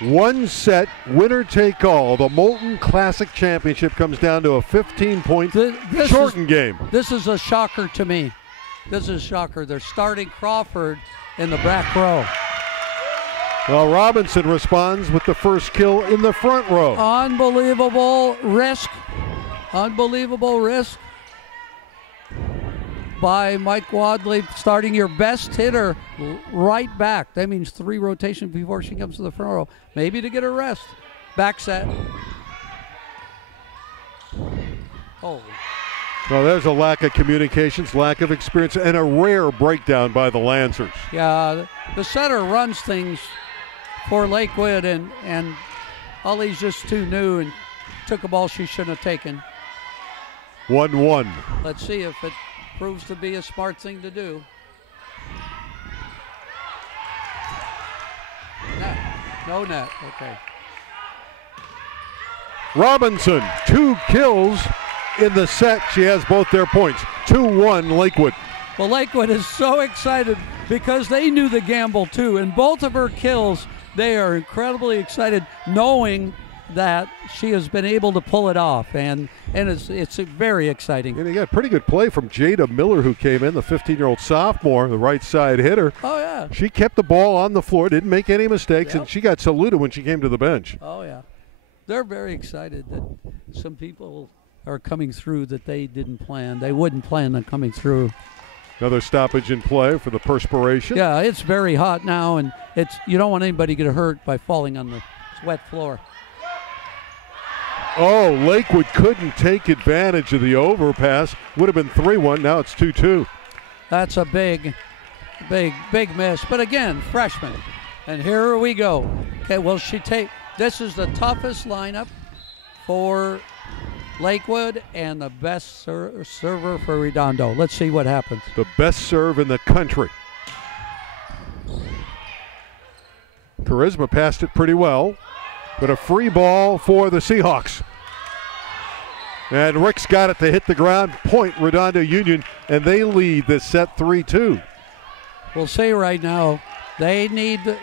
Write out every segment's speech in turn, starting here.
One set, winner take all. The Molten Classic Championship comes down to a 15-point shortened game. This is a shocker to me. This is a shocker. They're starting Crawford in the back row. Well, Robinson responds with the first kill in the front row. Unbelievable risk. Unbelievable risk by Mike Wadley, starting your best hitter right back. That means 3 rotations before she comes to the front row. Maybe to get a rest. Back set. Oh. Well, there's a lack of communications, lack of experience, and a rare breakdown by the Lancers. Yeah, the setter runs things for Lakewood, and Ollie's just too new and took a ball she shouldn't have taken. 1-1. Let's see if it proves to be a smart thing to do. Net. No net. Okay. Robinson, 2 kills in the set. She has both their points. 2-1 Lakewood. Well, Lakewood is so excited because they knew the gamble too. And both of her kills, they are incredibly excited knowing that she has been able to pull it off, and it's very exciting. And you got pretty good play from Jada Miller, who came in, the 15-year-old sophomore, the right side hitter. Oh, yeah. She kept the ball on the floor, didn't make any mistakes, and she got saluted when she came to the bench. Oh, yeah. They're very excited that some people are coming through that they didn't plan. They wouldn't plan on coming through. Another stoppage in play for the perspiration. Yeah, it's very hot now, and you don't want anybody to get hurt by falling on the wet floor. Oh, Lakewood couldn't take advantage of the overpass. Would have been 3-1. Now it's 2-2. That's a big miss. But again, freshman. And here we go. Okay, will she take? This is the toughest lineup for Lakewood and the best server for Redondo. Let's see what happens. The best serve in the country. Charisma passed it pretty well, but a free ball for the Seahawks. And Rick's got it to hit the ground. Point Redondo Union, and they lead this set 3-2. We'll say right now, they need the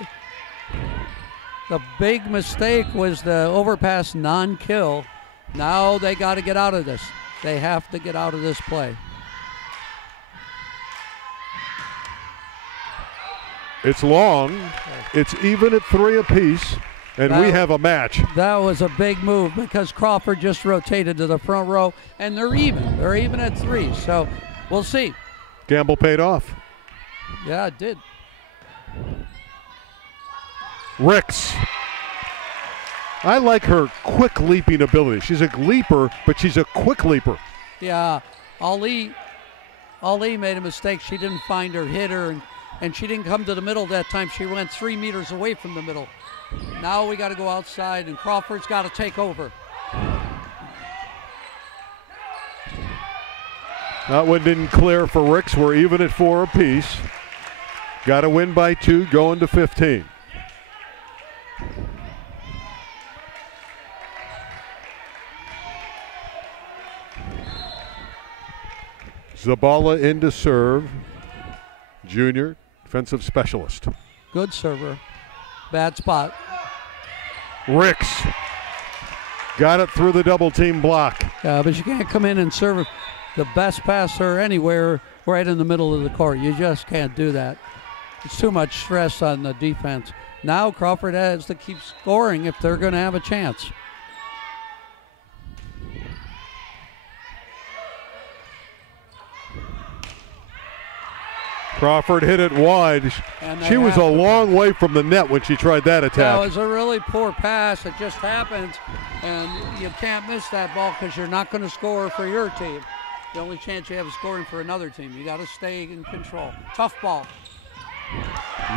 big mistake was the overpass non-kill. Now they got to get out of this. They have to get out of this play. It's long. It's even at 3 apiece, and we have a match. That was a big move because Crawford just rotated to the front row, and they're even. They're even at 3, so we'll see. Gamble paid off. Yeah, it did. Ricks. I like her quick leaping ability. She's a leaper, but she's a quick leaper. Yeah, Ali made a mistake. She didn't find her hitter, and she didn't come to the middle that time. She went 3 meters away from the middle. Now we got to go outside, and Crawford's got to take over. That one didn't clear for Ricks. We're even at 4 apiece. Got to win by 2, going to 15. Zabala in to serve. Junior, defensive specialist. Good server. Bad spot. Ricks got it through the double team block. Yeah, but you can't come in and serve the best passer anywhere right in the middle of the court. You just can't do that. It's too much stress on the defense. Now Crawford has to keep scoring if they're going to have a chance. Crawford hit it wide. She was a long way from the net when she tried that attack. That was a really poor pass. It just happens, and you can't miss that ball because you're not going to score for your team. The only chance you have is scoring for another team. You got to stay in control. Tough ball.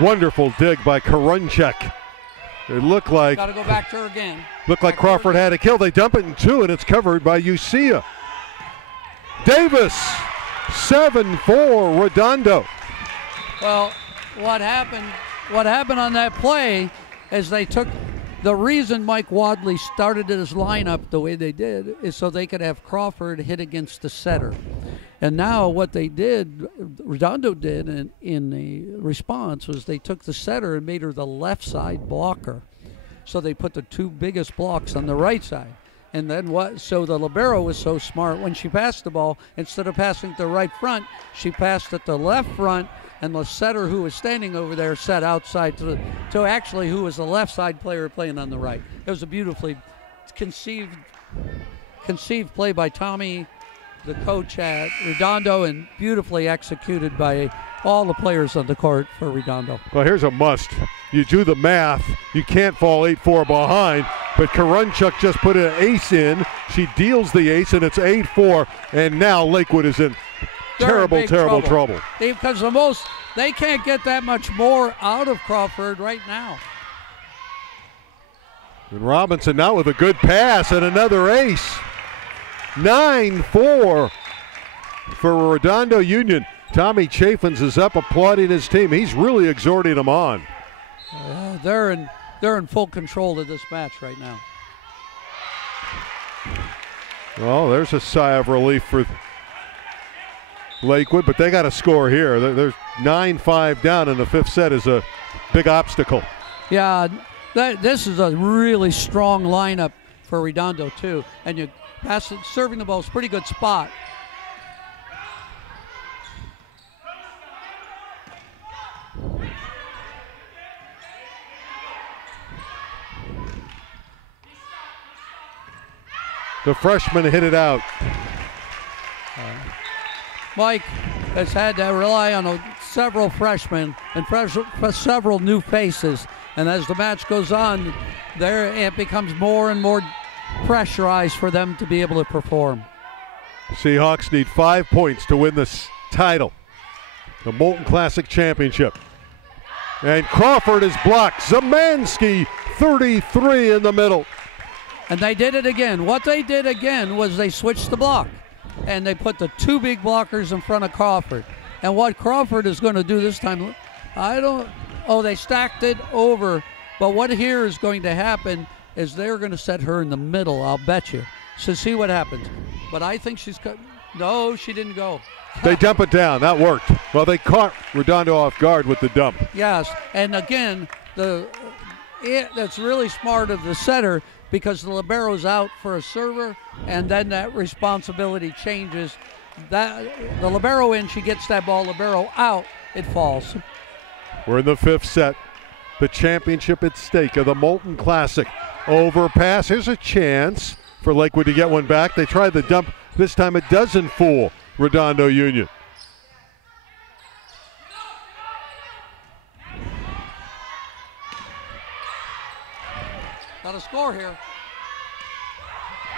Wonderful dig by Karunchek. It looked like. Got to go back to her again. Looked like Crawford had a kill. They dump it in 2, and it's covered by Ucia. Davis, 7-4 Redondo. Well, what happened on that play is they took the reason Mike Wadley started his lineup the way they did is so they could have Crawford hit against the setter. And now what they did, Redondo did in the response was they took the setter and made her the left side blocker. so they put the two biggest blocks on the right side. And then what? So the libero was so smart. When she passed the ball, instead of passing to the right front, she passed it to the left front, and the setter who was standing over there set outside to actually who was the left side player playing on the right. It was a beautifully conceived play by Tommy, the coach at Redondo, and beautifully executed by all the players on the court for Redondo. Well, here's a must. You do the math. You can't fall 8-4 behind, but Karunchuk just put an ace in. She deals the ace, and it's 8-4, and now Lakewood is in terrible trouble. Because they can't get that much more out of Crawford right now. And Robinson now with a good pass and another ace. 9-4 for Redondo Union. Tommy Chaffins is up applauding his team. He's really exhorting them on. They're in full control of this match right now. Well, there's a sigh of relief for Lakewood, but they got to score here. There's 9-5 down, and the fifth set is a big obstacle. Yeah, this is a really strong lineup for Redondo too, and you pass it, serving the ball is a pretty good spot. The freshman hit it out. Mike has had to rely on several freshmen and several new faces. And as the match goes on, it becomes more and more pressurized for them to be able to perform. Seahawks need 5 points to win this title, the Molten Classic Championship. And Crawford is blocked. Zemansky, 33 in the middle. And they did it again. What they did again was they switched the block. And they put the two big blockers in front of Crawford. And what Crawford is going to do this time, they stacked it over. But what here is going to happen is they're going to set her in the middle, I'll bet you. So see what happens. But I think no, she didn't go. They dump it down. That worked. Well, they caught Redondo off guard with the dump. Yes, and again, that's really smart of the setter, because the libero's out for a server, and then that responsibility changes. The libero in, she gets that ball, libero out, it falls. We're in the fifth set. The championship at stake of the Molten Classic. Overpass. Here's a chance for Lakewood to get one back. They tried the dump. This time it doesn't fool Redondo Union. Got a score here.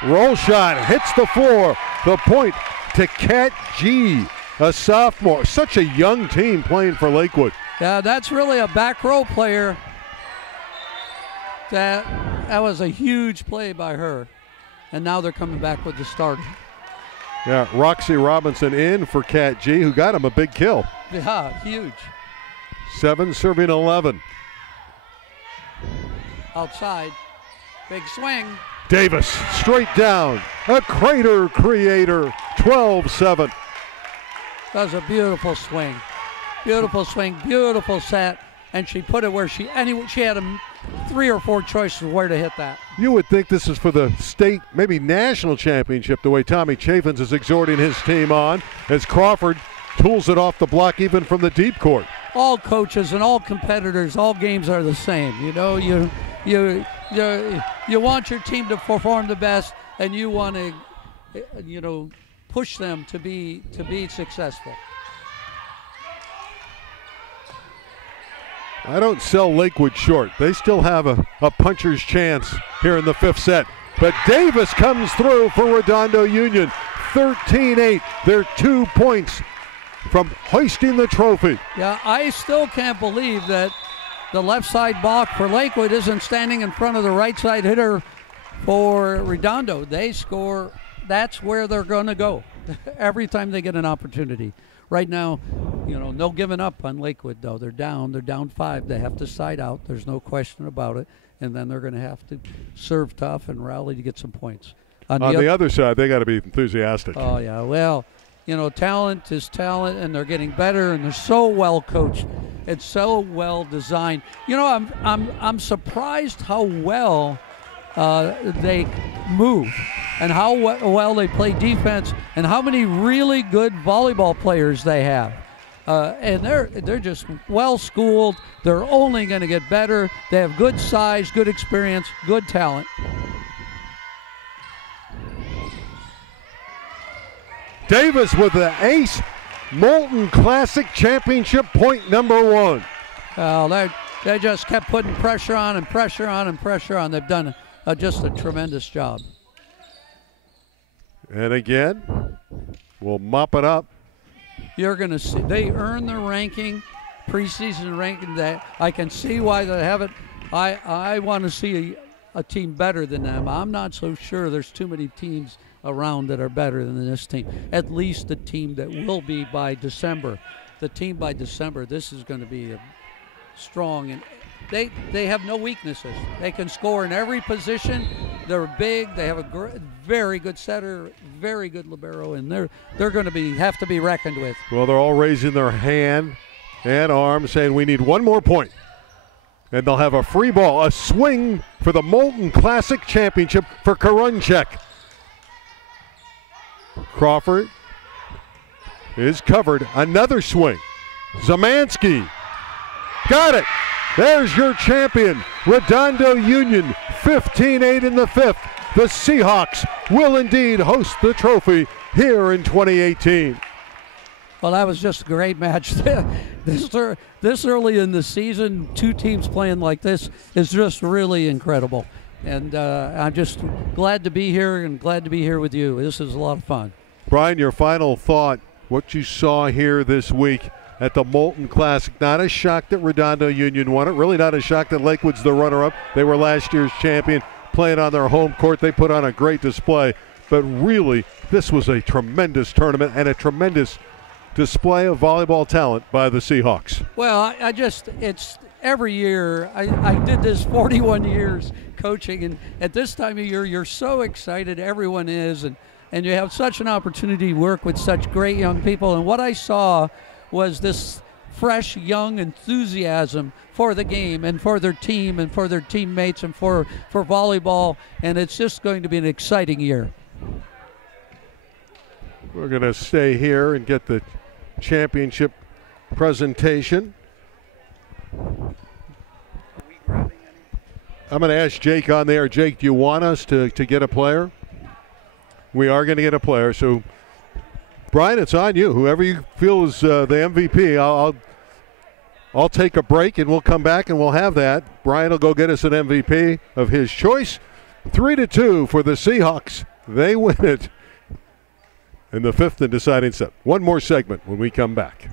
Roll shot hits the floor. The point to Kat G, a sophomore. Such a young team playing for Lakewood. Yeah, that's really a back row player. That was a huge play by her. And now they're coming back with the starter. Yeah, Roxy Robinson in for Kat G, who got him a big kill. Yeah, huge. 7 serving 11. Outside. Big swing. Davis straight down. A crater creator. 12-7. That was a beautiful swing. Beautiful swing, beautiful set. And she put it where she had 3 or 4 choices where to hit that. You would think this is for the state, maybe national championship, the way Tommy Chaffins is exhorting his team on, as Crawford tools it off the block even from the deep court. All coaches and all competitors, all games are the same. You know, you want your team to perform the best, and you want to, push them to be successful. I don't sell Lakewood short. They still have a puncher's chance here in the fifth set. But Davis comes through for Redondo Union. 13-8. They're 2 points from hoisting the trophy. Yeah, I still can't believe that the left side block for Lakewood isn't standing in front of the right side hitter for Redondo. They score. That's where they're going to go every time they get an opportunity. Right now, no giving up on Lakewood, though. They're down 5. They have to side out. There's no question about it. And then they're going to have to serve tough and rally to get some points. On the other side, they got to be enthusiastic. Oh, yeah. Well, talent is talent, and they're getting better, and they're so well coached. It's so well designed. You know, I'm surprised how well they move and how well they play defense and how many really good volleyball players they have. And they're just well schooled. They're only going to get better. They have good size, good experience, good talent. Davis with the ace. Molten Classic Championship point number 1. Well, they just kept putting pressure on and pressure on and pressure on. They've done just a tremendous job. And again, we'll mop it up. You're going to see they earn their ranking, preseason ranking. That I can see why they have it. I want to see a team better than them. I'm not so sure there's too many teams around that are better than this team. At least the team that will be by December. The team by December, this is going to be strong, and they have no weaknesses. They can score in every position. They're big. They have a very good setter, very good libero, and they're going to have to be reckoned with. Well, they're all raising their hand and arm, saying we need one more point. And they'll have a free ball, a swing for the Molten Classic Championship for Karunchek. Crawford is covered. Another swing. Zamansky. Got it. There's your champion, Redondo Union, 15-8 in the 5th. The Seahawks will indeed host the trophy here in 2018. Well, that was just a great match. This early in the season, two teams playing like this is just really incredible. And I'm just glad to be here and glad to be here with you. This is a lot of fun. Brian, your final thought, what you saw here this week at the Molten Classic. Not a shock that Redondo Union won it. Really not a shock that Lakewood's the runner-up. They were last year's champion, playing on their home court. They put on a great display. But really, this was a tremendous tournament and a tremendous display of volleyball talent by the Seahawks. Well, it's every year. I did this 41 years coaching, and at this time of year, you're so excited. Everyone is, and you have such an opportunity to work with such great young people. And what I saw was this fresh, young enthusiasm for the game and for their team and for their teammates and for volleyball, and it's just going to be an exciting year. We're going to stay here and get the championship presentation. I'm going to ask Jake on there. Jake, do you want us to get a player? We are going to get a player, so Brian, it's on you. Whoever you feel is the MVP, I'll take a break and we'll come back and we'll have that. Brian will go get us an MVP of his choice. 3-2 for the Seahawks. They win it in the 5th and deciding set. One more segment when we come back.